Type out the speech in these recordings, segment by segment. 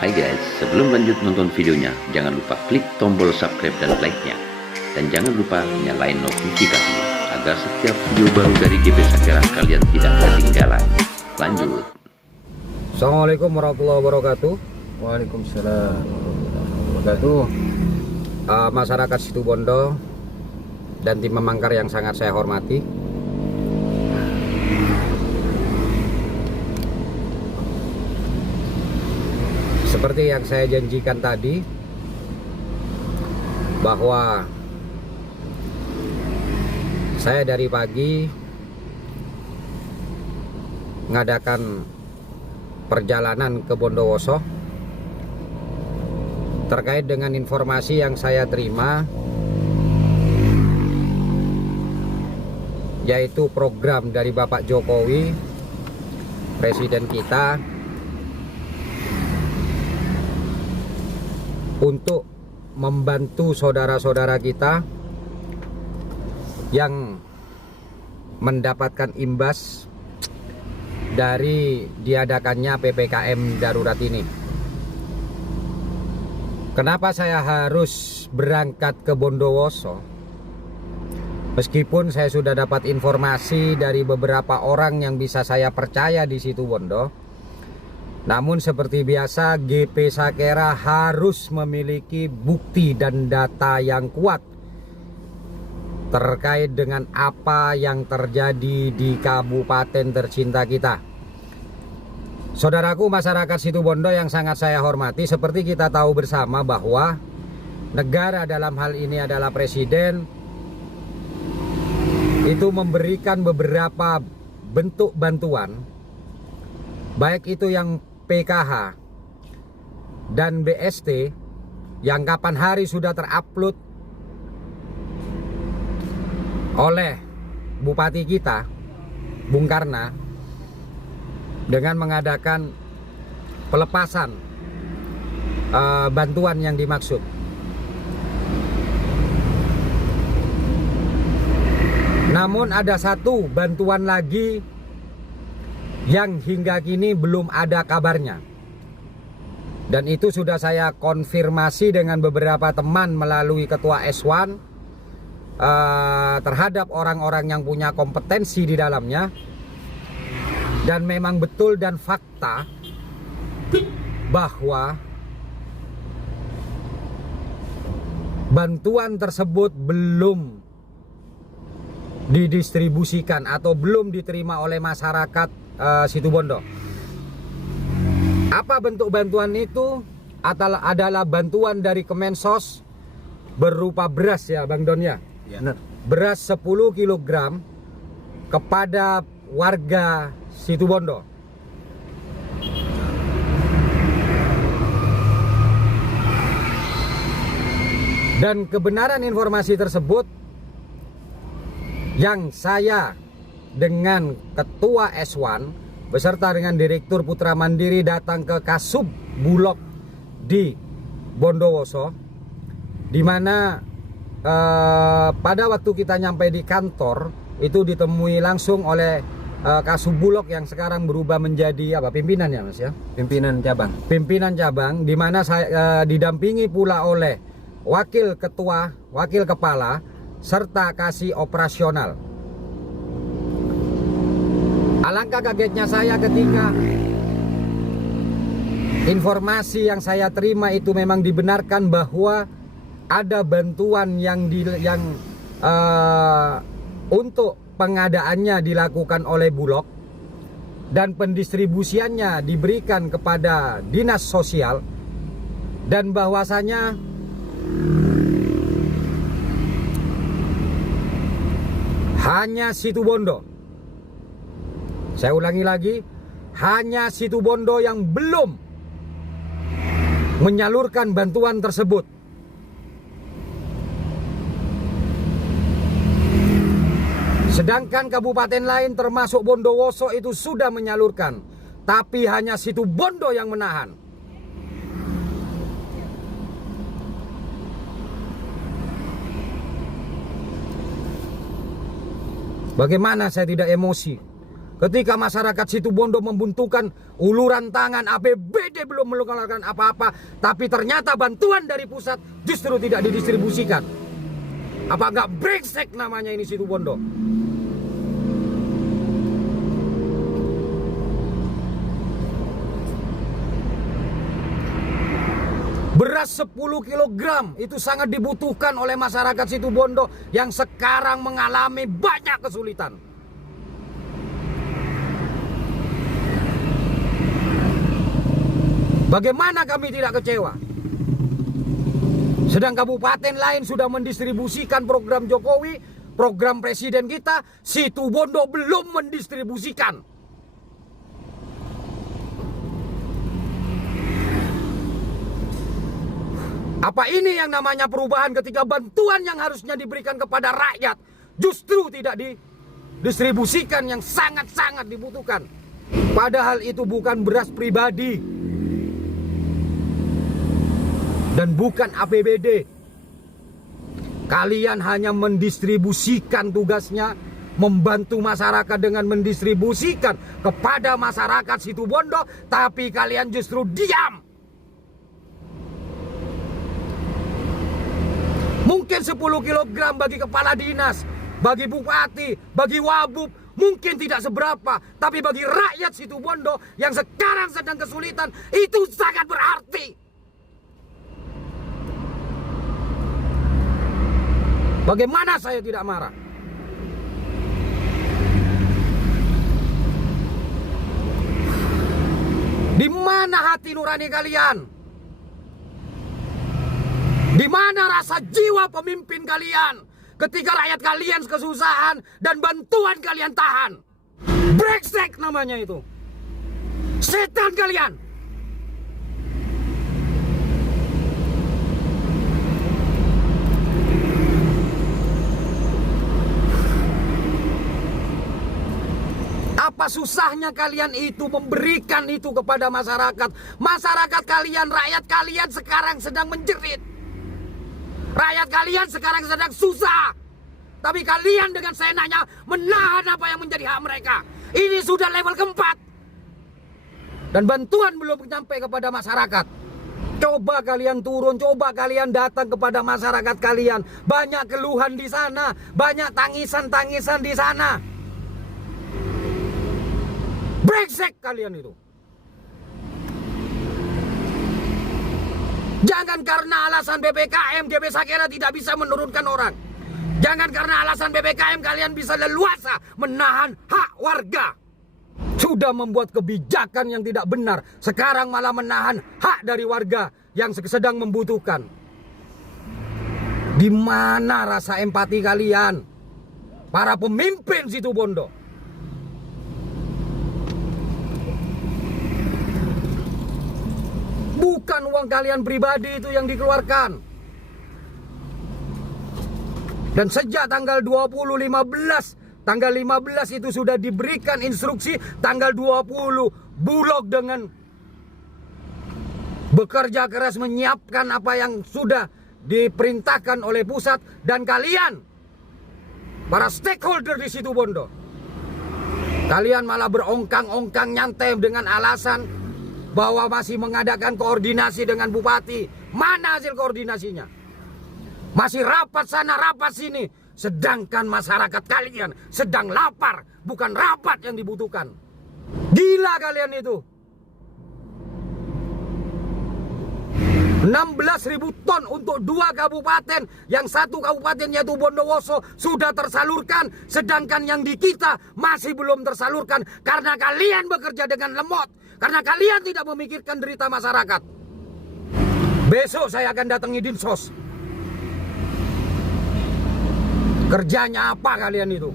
Hai guys, sebelum lanjut nonton videonya, jangan lupa klik tombol subscribe dan like-nya. Dan jangan lupa nyalain notifikasinya, agar setiap video baru dari GP Sakera kalian tidak ketinggalan. Lanjut. Assalamualaikum warahmatullahi wabarakatuh. Waalaikumsalam warahmatullahi wabarakatuh. Masyarakat Situbondo dan tim Memangkar yang sangat saya hormati. Seperti yang saya janjikan tadi, bahwa saya dari pagi mengadakan perjalanan ke Bondowoso terkait dengan informasi yang saya terima, yaitu program dari Bapak Jokowi, Presiden kita, untuk membantu saudara-saudara kita yang mendapatkan imbas dari diadakannya PPKM darurat ini. Kenapa saya harus berangkat ke Bondowoso? Meskipun saya sudah dapat informasi dari beberapa orang yang bisa saya percaya di Situbondo, namun seperti biasa GP Sakera harus memiliki bukti dan data yang kuat terkait dengan apa yang terjadi di kabupaten tercinta kita. Saudaraku masyarakat Situbondo yang sangat saya hormati, seperti kita tahu bersama bahwa negara dalam hal ini adalah presiden, itu memberikan beberapa bentuk bantuan, baik itu yang PKH dan BST yang kapan hari sudah terupload oleh Bupati kita, Bung Karna, dengan mengadakan pelepasan bantuan yang dimaksud. Namun ada satu bantuan lagi yang hingga kini belum ada kabarnya, dan itu sudah saya konfirmasi dengan beberapa teman melalui ketua S1 terhadap orang-orang yang punya kompetensi di dalamnya. Dan memang betul dan fakta bahwa bantuan tersebut belum didistribusikan atau belum diterima oleh masyarakat Situbondo. Apa bentuk bantuan itu? Adalah bantuan dari Kemensos berupa beras, ya Bang Don, ya? Ya. Beras 10 kg kepada warga Situbondo. Dan kebenaran informasi tersebut yang saya dengan Ketua S1 beserta dengan Direktur Putra Mandiri datang ke Kasub Bulog di Bondowoso, di mana pada waktu kita nyampe di kantor itu ditemui langsung oleh Kasub Bulog yang sekarang berubah menjadi pimpinan, ya Mas, ya? Pimpinan cabang. Pimpinan cabang, di mana saya didampingi pula oleh wakil ketua, wakil kepala, serta kasih operasional. Alangkah kagetnya saya ketika informasi yang saya terima itu memang dibenarkan bahwa ada bantuan yang untuk pengadaannya dilakukan oleh Bulog dan pendistribusiannya diberikan kepada dinas sosial, dan bahwasanya hanya Situbondo, saya ulangi lagi, hanya Situbondo yang belum menyalurkan bantuan tersebut. Sedangkan kabupaten lain termasuk Bondowoso itu sudah menyalurkan, tapi hanya Situbondo yang menahan. Bagaimana saya tidak emosi Ketika masyarakat Situbondo membutuhkan uluran tangan, APBD belum mengeluarkan apa-apa, tapi ternyata bantuan dari pusat justru tidak didistribusikan. Apa enggak brengsek namanya ini Situbondo? Beras 10 kg itu sangat dibutuhkan oleh masyarakat Situbondo yang sekarang mengalami banyak kesulitan. Bagaimana kami tidak kecewa? Sedang kabupaten lain sudah mendistribusikan program Jokowi, program presiden kita, Situbondo belum mendistribusikan. Apa ini yang namanya perubahan ketika bantuan yang harusnya diberikan kepada rakyat justru tidak didistribusikan yang sangat-sangat dibutuhkan? Padahal itu bukan beras pribadi dan bukan APBD. Kalian hanya mendistribusikan tugasnya, membantu masyarakat dengan mendistribusikan kepada masyarakat Situbondo, tapi kalian justru diam. Mungkin 10 kg bagi kepala dinas, bagi bupati, bagi wabub, mungkin tidak seberapa. Tapi bagi rakyat Situbondo yang sekarang sedang kesulitan, itu sangat berarti. Bagaimana saya tidak marah? Di mana hati nurani kalian? Di mana rasa jiwa pemimpin kalian ketika rakyat kalian kesusahan dan bantuan kalian tahan? Brengsek namanya itu. Setan kalian. Apa susahnya kalian itu memberikan itu kepada masyarakat? Masyarakat kalian, rakyat kalian sekarang sedang menjerit. Rakyat kalian sekarang sedang susah. Tapi kalian dengan seenaknya menahan apa yang menjadi hak mereka. Ini sudah level keempat. Dan bantuan belum sampai kepada masyarakat. Coba kalian turun, coba kalian datang kepada masyarakat kalian. Banyak keluhan di sana, banyak tangisan-tangisan di sana. Brengsek kalian itu. Jangan karena alasan PPKM GB Sakera tidak bisa menurunkan orang. Jangan karena alasan PPKM kalian bisa leluasa menahan hak warga. Sudah membuat kebijakan yang tidak benar, sekarang malah menahan hak dari warga yang sedang membutuhkan. Di mana rasa empati kalian? Para pemimpin Situbondo. Bukan uang kalian pribadi itu yang dikeluarkan. Dan sejak tanggal 15 itu sudah diberikan instruksi tanggal 20 Bulog dengan bekerja keras menyiapkan apa yang sudah diperintahkan oleh pusat, dan kalian para stakeholder di Situbondo, kalian malah berongkang-ongkang nyantai dengan alasan bahwa masih mengadakan koordinasi dengan bupati. Mana hasil koordinasinya? Masih rapat sana, rapat sini. Sedangkan masyarakat kalian sedang lapar. Bukan rapat yang dibutuhkan. Gila kalian itu. 16.000 ton untuk 2 kabupaten. Yang satu kabupaten yaitu Bondowoso sudah tersalurkan. Sedangkan yang di kita masih belum tersalurkan. Karena kalian bekerja dengan lemot. Karena kalian tidak memikirkan derita masyarakat. Besok saya akan datangi Dinsos. Kerjanya apa kalian itu?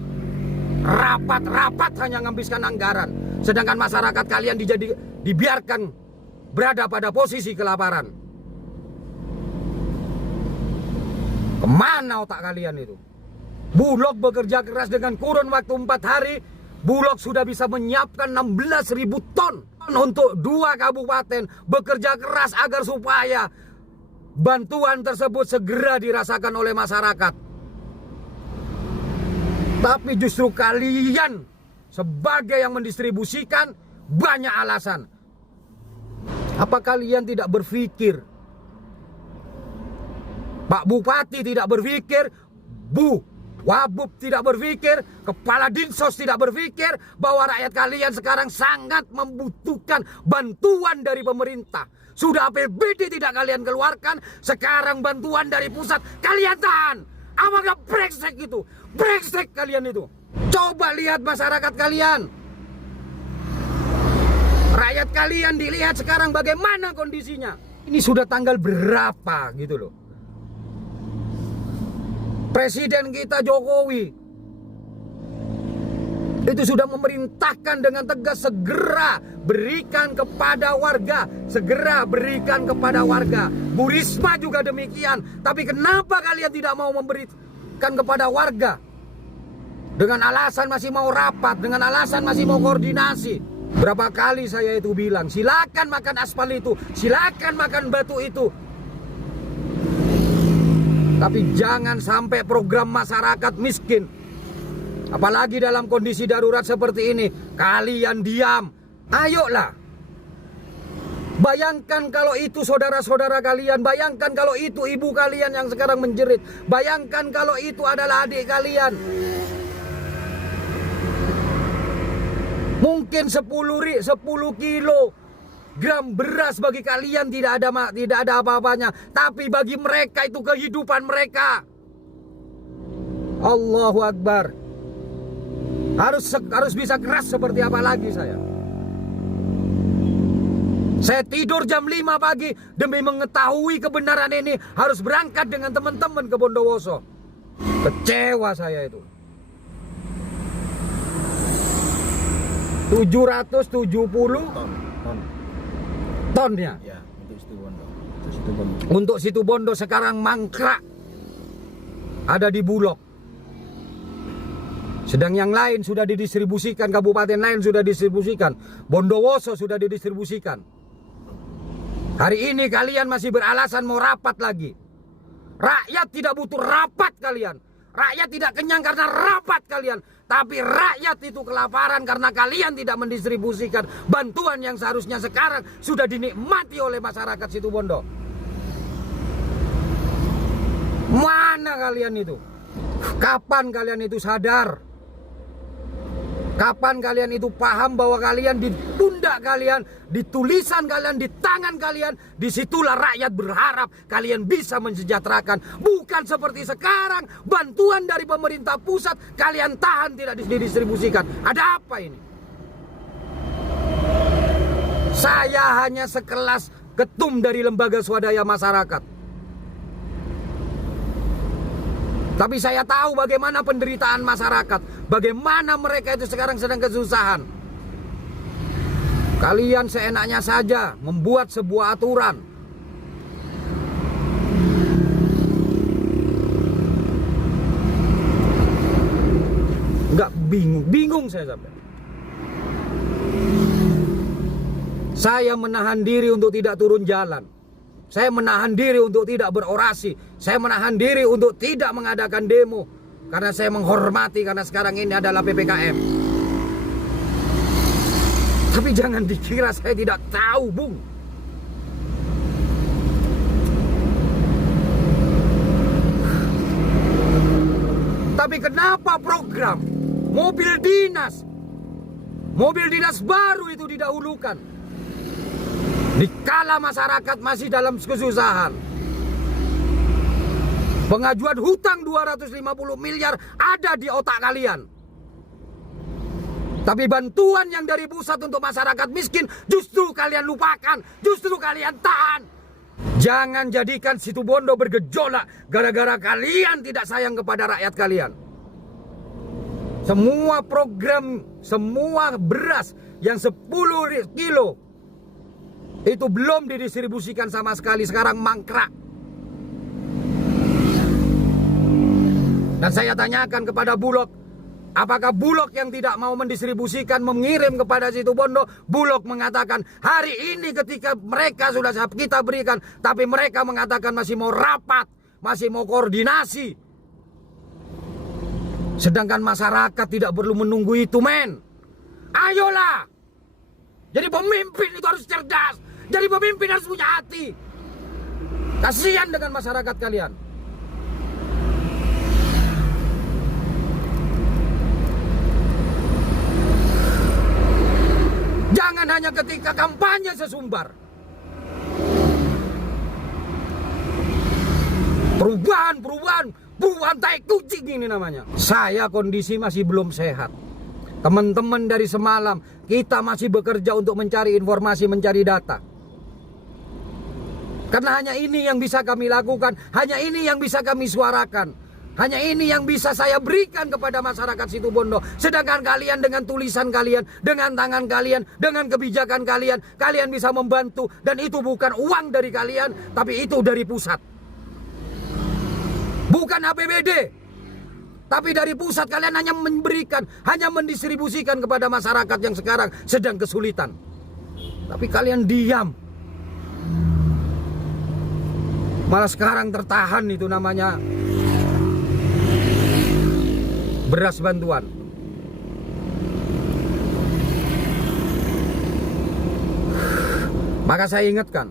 Rapat-rapat hanya nghabiskan anggaran. Sedangkan masyarakat kalian dibiarkan berada pada posisi kelaparan. Kemana otak kalian itu? Bulog bekerja keras dengan kurun waktu 4 hari. Bulog sudah bisa menyiapkan 16.000 ton untuk 2 kabupaten. Bekerja keras agar supaya bantuan tersebut segera dirasakan oleh masyarakat. Tapi justru kalian sebagai yang mendistribusikan banyak alasan. Apa kalian tidak berpikir? Pak Bupati tidak berpikir, Bu Wabub tidak berpikir, Kepala Dinsos tidak berpikir bahwa rakyat kalian sekarang sangat membutuhkan bantuan dari pemerintah. Sudah APBD tidak kalian keluarkan, sekarang bantuan dari pusat kalian tahan. Apakah brengsek itu? Brengsek kalian itu. Coba lihat masyarakat kalian. Rakyat kalian dilihat sekarang bagaimana kondisinya. Ini sudah tanggal berapa gitu loh. Presiden kita Jokowi itu sudah memerintahkan dengan tegas segera berikan kepada warga, segera berikan kepada warga. Bu Risma juga demikian. Tapi kenapa kalian tidak mau memberikan kepada warga? Dengan alasan masih mau rapat, dengan alasan masih mau koordinasi. Berapa kali saya itu bilang, silakan makan aspal itu, silakan makan batu itu. Tapi jangan sampai program masyarakat miskin, apalagi dalam kondisi darurat seperti ini, kalian diam. Ayolah. Bayangkan kalau itu saudara-saudara kalian, bayangkan kalau itu ibu kalian yang sekarang menjerit, bayangkan kalau itu adalah adik kalian. Mungkin 10 kilogram beras bagi kalian tidak ada apa-apanya, tapi bagi mereka itu kehidupan mereka. Allahu Akbar. Harus bisa keras seperti apa lagi saya. Saya tidur jam 5 pagi demi mengetahui kebenaran ini, harus berangkat dengan teman-teman ke Bondowoso. Kecewa saya itu. 770 tonnya. Ya, untuk situ Bondo. Untuk situ Bondo. Untuk situ Bondo sekarang mangkrak. Ada di Bulog. Sedang yang lain sudah didistribusikan, kabupaten lain sudah didistribusikan, Bondowoso sudah didistribusikan. Hari ini kalian masih beralasan mau rapat lagi. Rakyat tidak butuh rapat kalian. Rakyat tidak kenyang karena rapat kalian. Tapi rakyat itu kelaparan karena kalian tidak mendistribusikan bantuan yang seharusnya sekarang sudah dinikmati oleh masyarakat Situbondo. Mana kalian itu? Kapan kalian itu sadar? Kapan kalian itu paham bahwa kalian di pundak kalian, di tulisan kalian, di tangan kalian, disitulah rakyat berharap kalian bisa mensejahterakan. Bukan seperti sekarang, bantuan dari pemerintah pusat kalian tahan tidak didistribusikan. Ada apa ini? Saya hanya sekelas ketum dari lembaga swadaya masyarakat. Tapi saya tahu bagaimana penderitaan masyarakat, bagaimana mereka itu sekarang sedang kesusahan. Kalian seenaknya saja membuat sebuah aturan. Enggak, bingung saya sampai. Saya menahan diri untuk tidak turun jalan. Saya menahan diri untuk tidak berorasi. Saya menahan diri untuk tidak mengadakan demo. Karena saya menghormati, karena sekarang ini adalah PPKM. Tapi jangan dikira saya tidak tahu, Bung. Tapi kenapa program mobil dinas baru itu didahulukan? Dikala masyarakat masih dalam kesusahan. Pengajuan hutang 250 miliar ada di otak kalian. Tapi bantuan yang dari pusat untuk masyarakat miskin justru kalian lupakan, justru kalian tahan. Jangan jadikan Situbondo bergejolak gara-gara kalian tidak sayang kepada rakyat kalian. Semua program, semua beras yang 10 kilo itu belum didistribusikan sama sekali, sekarang mangkrak. Dan saya tanyakan kepada Bulog, apakah Bulog yang tidak mau mendistribusikan, mengirim kepada Situbondo? Bulog mengatakan hari ini ketika mereka sudah kita berikan, tapi mereka mengatakan masih mau rapat, masih mau koordinasi. Sedangkan masyarakat tidak perlu menunggu itu, men. Ayolah. Jadi pemimpin itu harus cerdas. Jadi pemimpin harus punya hati. Kasihan dengan masyarakat kalian. Jangan hanya ketika kampanye sesumbar. Perubahan tai kucing ini namanya. Saya kondisi masih belum sehat. Teman-teman dari semalam, kita masih bekerja untuk mencari informasi, mencari data. Karena hanya ini yang bisa kami lakukan, hanya ini yang bisa kami suarakan. Hanya ini yang bisa saya berikan kepada masyarakat Situbondo. Sedangkan kalian dengan tulisan kalian, dengan tangan kalian, dengan kebijakan kalian, kalian bisa membantu. Dan itu bukan uang dari kalian, tapi itu dari pusat. Bukan APBD. Tapi dari pusat kalian hanya memberikan, hanya mendistribusikan kepada masyarakat yang sekarang sedang kesulitan. Tapi kalian diam. Malah sekarang tertahan itu namanya beras bantuan. Maka saya ingatkan,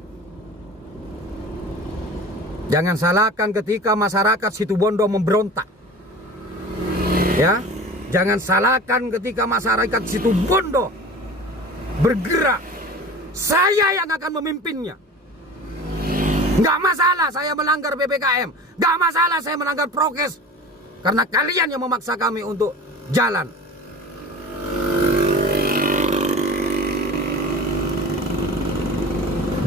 jangan salahkan ketika masyarakat Situbondo memberontak. Ya, jangan salahkan ketika masyarakat Situbondo bergerak. Saya yang akan memimpinnya. Nggak masalah saya melanggar PPKM, nggak masalah saya melanggar prokes, karena kalian yang memaksa kami untuk jalan.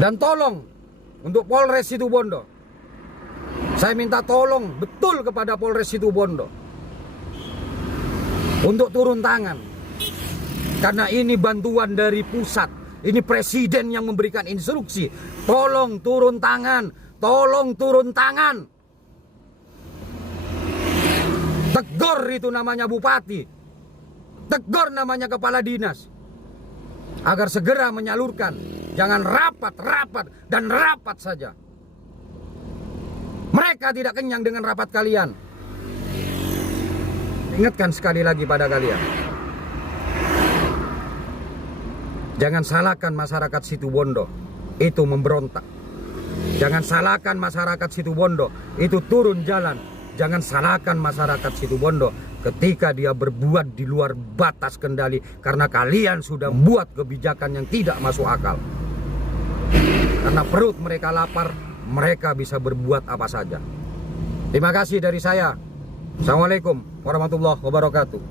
Dan tolong untuk Polres Situbondo, saya minta tolong betul kepada Polres Situbondo untuk turun tangan, karena ini bantuan dari pusat. Ini presiden yang memberikan instruksi. Tolong turun tangan. Tolong turun tangan. Tegur itu namanya bupati. Tegur namanya kepala dinas. Agar segera menyalurkan. Jangan rapat dan rapat saja. Mereka tidak kenyang dengan rapat kalian. Ingatkan sekali lagi pada kalian. Jangan salahkan masyarakat Situbondo itu memberontak. Jangan salahkan masyarakat Situbondo itu turun jalan. Jangan salahkan masyarakat Situbondo ketika dia berbuat di luar batas kendali. Karena kalian sudah membuat kebijakan yang tidak masuk akal. Karena perut mereka lapar, mereka bisa berbuat apa saja. Terima kasih dari saya. Assalamualaikum warahmatullahi wabarakatuh.